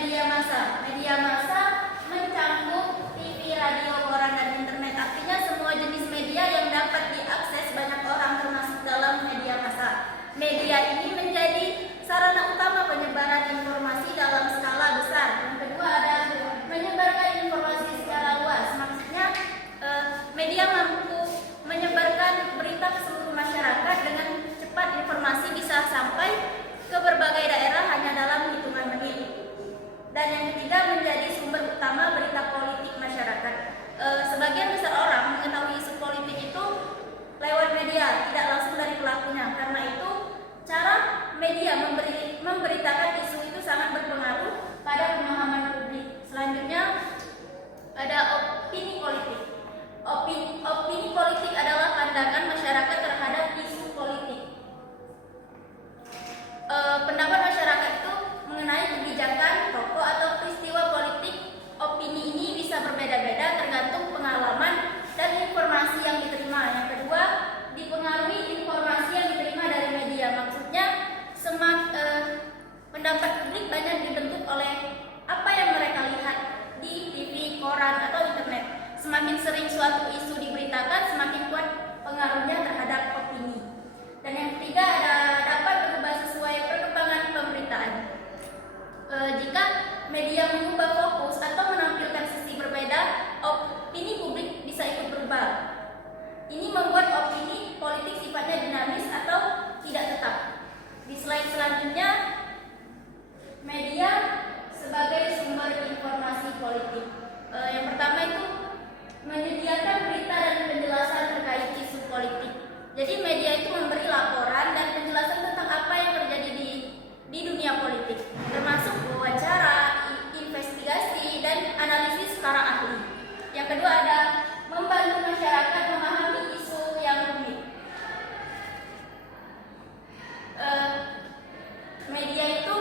media massa. Media massa mencakup TV, radio, koran, dan internet. Artinya semua jenis media yang dapat diakses banyak orang termasuk dalam media massa. Media ini menjadi sarana utama penyebaran informasi dalam skala besar. Yang kedua ada menyebarkan informasi secara luas. Maksudnya media mampu menyebarkan berita ke seluruh masyarakat dengan cepat. Informasi bisa sampai ke berbagai daerah hanya dalam hitungan menit. Dan yang ketiga menjadi sumber utama berita politik masyarakat. Sebagian besar orang mengetahui isu politik itu lewat media, tidak langsung dari pelakunya. Karena itu cara media memberitakan isu itu sangat berpengaruh pada pemahaman publik. Selanjutnya ada opini politik. Opini politik adalah pandangan masyarakat terhadap isu politik. Pendapat masyarakat itu mengenai kebijakan, tokoh atau peristiwa politik. Opini ini bisa berbeda-beda tergantung pengalaman dan informasi yang diterima. Yang kedua, dipengaruhi informasi yang diterima dari media. Maksudnya pendapat publik banyak dibentuk oleh apa yang mereka lihat di TV, koran, atau internet. Semakin sering suatu isu diberitakan, semakin kuat pengaruhnya terhadap opini. Dan yang ketiga ada dapat berubah sesuai perkembangan pemberitaan. Jika media mengubah fokus atau menampilkan sisi berbeda, opini publik bisa ikut berubah. Ini membuat opini politik sifatnya dinamis atau tidak tetap. Di slide selanjutnya, media sebagai sumber informasi politik. Yang pertama itu menyediakan berita dan penjelasan terkait isu politik. Jadi media itu memberi laporan dan penjelasan tentang apa yang terjadi di dunia politik, termasuk wawancara, investigasi, dan analisis secara ahli. Yang kedua ada membantu masyarakat memahami isu yang rumit. Media itu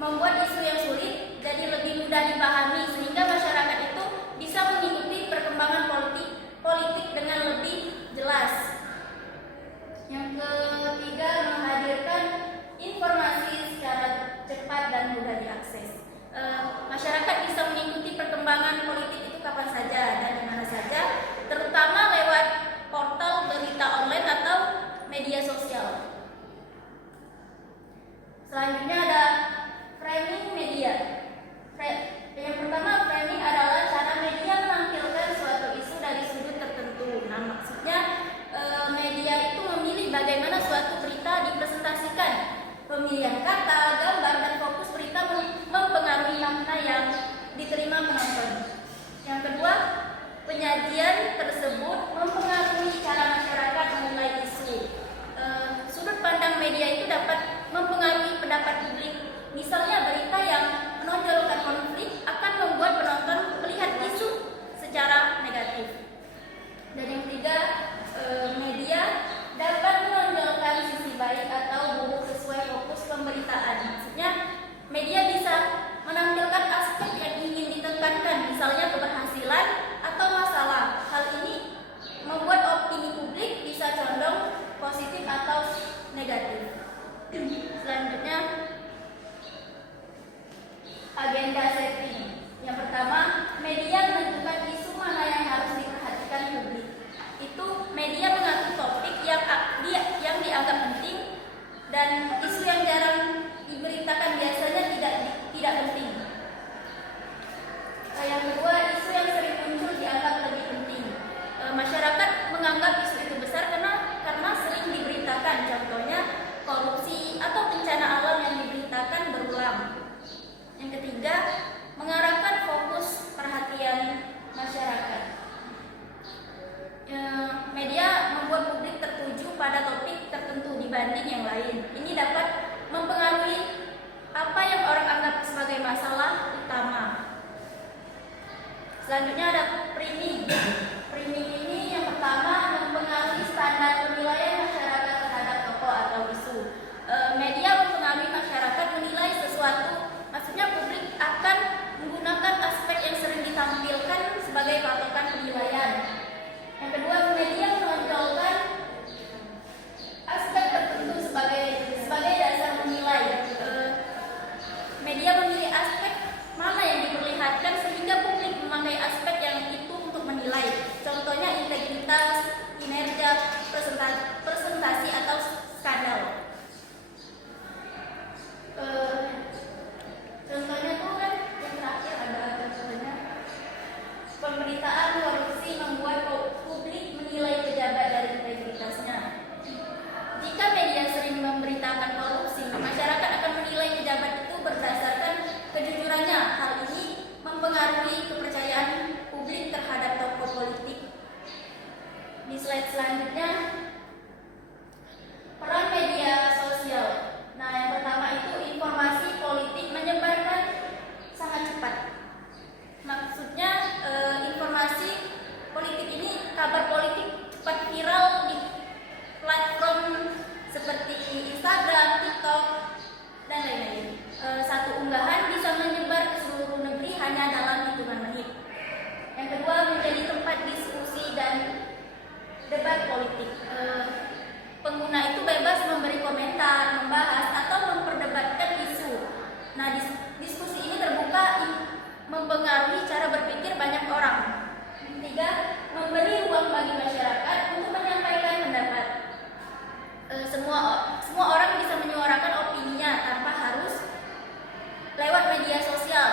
membuat isu yang sulit jadi lebih mudah dipahami sehingga masyarakat itu bisa mengikuti perkembangan politik dengan lebih jelas. Yang ketiga menghadirkan informasi secara cepat dan mudah diakses. Masyarakat bisa mengikuti perkembangan politik itu kapan saja dan di mana saja, terutama lewat portal berita online atau media sosial. Selanjutnya ada framing media. Yang pertama, framing adalah cara media menampilkan suatu isu dari sudut tertentu. Nah, maksudnya media itu memilih bagaimana suatu berita dipresentasikan. Pemilihan kata, gambar, dan fokus berita mempengaruhi makna yang diterima penonton. Yang kedua, penyajian tersebut mempengaruhi cara masyarakat menilai isu. Sudut pandang media itu dapat mempengaruhi pendapat publik. Misalnya berita yang menonjolkan konflik akan membuat penonton melihat isu secara negatif. Dan yang ketiga, media dapat menonjolkan sisi baik atau buruk sesuai fokus pemberitaan. Maksudnya media bisa menampilkan aspek yang ingin ditekankan, misalnya keberhasilan atau masalah. Hal ini membuat opini publik bisa condong positif atau negatif. Selanjutnya agenda setting. Yang pertama, media menentukan isu mana yang harus diperhatikan publik. Itu media mengatur topik yang dianggap penting dan isu yang jarang diberitakan biasanya tidak penting. Yang kedua, isu yang sering muncul dianggap lebih penting. Masyarakat menganggap isu itu besar karena sering diberitakan. Contohnya korupsi atau bencana alam yang diberitakan berulang. Yang ketiga, mengarahkan fokus perhatian masyarakat. Media membuat publik tertuju pada topik tertentu dibanding yang lain. Ini dapat politik. Pengguna itu bebas memberi komentar, membahas, atau memperdebatkan isu. Nah, diskusi ini terbuka mempengaruhi cara berpikir banyak orang. 3. Memberi ruang bagi masyarakat untuk menyampaikan pendapat. Semua orang bisa menyuarakan opininya tanpa harus lewat media sosial.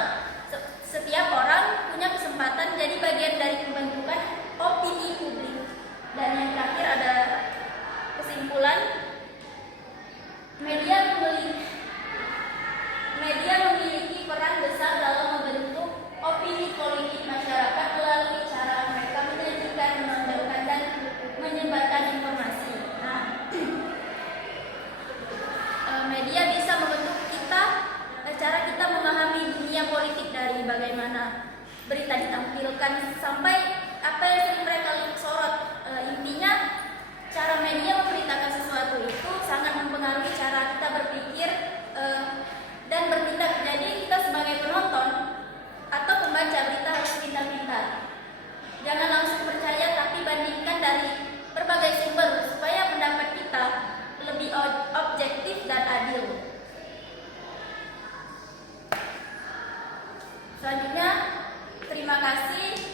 Setiap orang punya kesempatan jadi bagian dari pembentukan opini publik. Dan yang terakhir ada kesimpulan, media memiliki peran besar dalam membentuk opini politik masyarakat melalui cara mereka menyajikan, menonjolkan, dan menyebarkan informasi. Nah, media bisa membentuk cara kita memahami dunia politik dari bagaimana berita ditampilkan sampai apa yang sering mereka sorot. Intinya, cara media memberitakan sesuatu itu sangat mempengaruhi cara kita berpikir dan bertindak. Jadi kita sebagai penonton atau pembaca berita harus pintar-pintar. Jangan langsung percaya, tapi bandingkan dari berbagai sumber supaya pendapat kita lebih objektif dan adil. Selanjutnya, terima kasih.